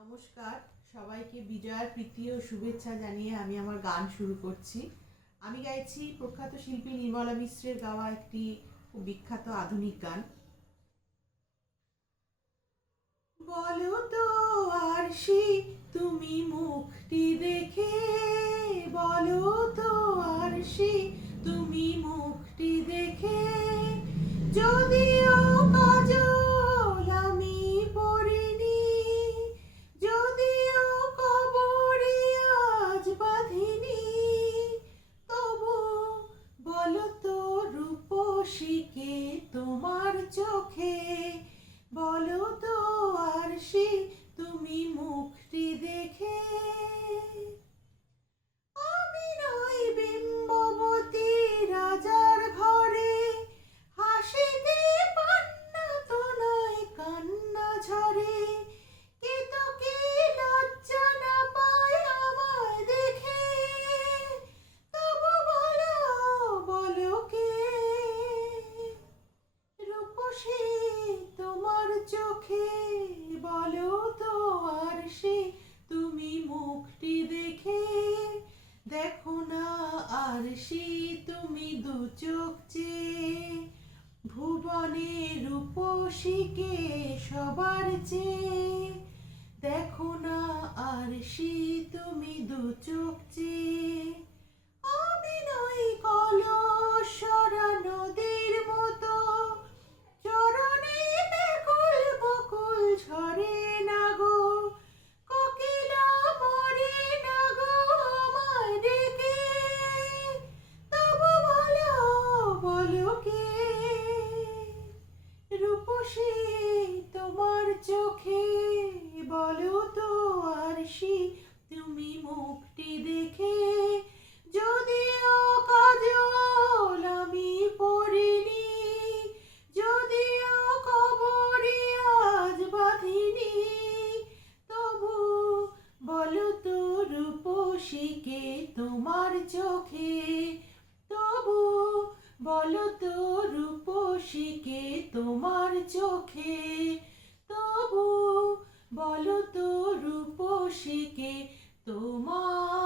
নমস্কার, সবাইকে বিজয়ার প্রীতি ও শুভেচ্ছা জানিয়ে আমি আমার গান শুরু করছি। আমি গাইছি প্রখ্যাত শিল্পী নির্মলা মিশ্রের গাওয়া একটি খুব বিখ্যাত আধুনিক গান। বলো তো আরশি তুমি মুখটি দেখে, বলো তো আরশি তুমি মুখটি দেখে, যদিও কাজল আমি পরিনি, যদিও কবরে আজ বাঁধিনি, তবু বলো তো রূপসীকে তোমার চোখে, বলো তো আরশি তুমি মুখটি দেখে। আমি নই বিম্ববতী রাজার ঘরে, হাসিতে পান্না তো নয় কান্না ঝরে, কেতকী লজ্জা না পায় আমায় দেখে, তবু বলো বলো কে রূপসী তোমার চোখে, বলো তো আরশি তুমি মুখটি দেখে। দেখো না আরশি তুমি দু চোখ চেয়ে, ভুবনে রূপসীকে সবার চেয়ে, দেখো না আরশি তুমি দু চোখ চেয়ে। আমি নই কলসরা নদীর মতো, চরণে ব্যাকুল বকুল ঝরে না গো, কোকিলা মরে না গো আমায় ডেকে, তবু বলো বলো কে রূপসী তোমার চোখে, বলো তো আরশি তুমি মুখটি দেখে, যদিও কাজল আমি পরিনি, যদিও কবরে আজ বাঁধিনি, তবু বলো তো রূপসীকে তোমার চোখে, তবু বলো তো রূপসীকে তোমার চোখে, তবু বলো তো রূপসীকে তোমার